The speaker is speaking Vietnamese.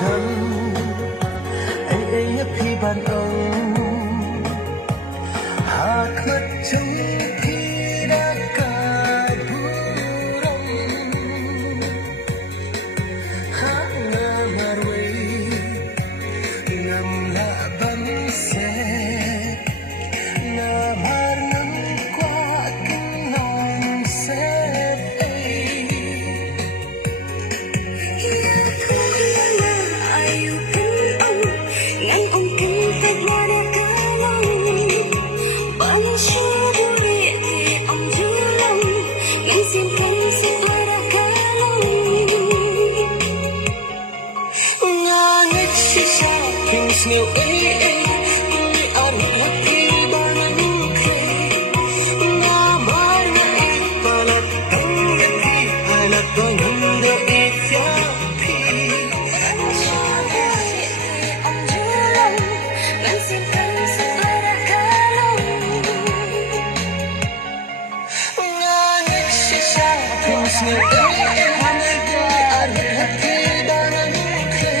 thân eiei phi ban ông hakat chung thi đã cả burung hát nga marway ngam la ban se na mar nam qua kinh lòng se Nhiều eiei ni an hati banang khe na mar na ek palat kang yati alat bangang do ifya phi om julang nan simpan suara kalong ngani sisa new eiei ni an hati banang khe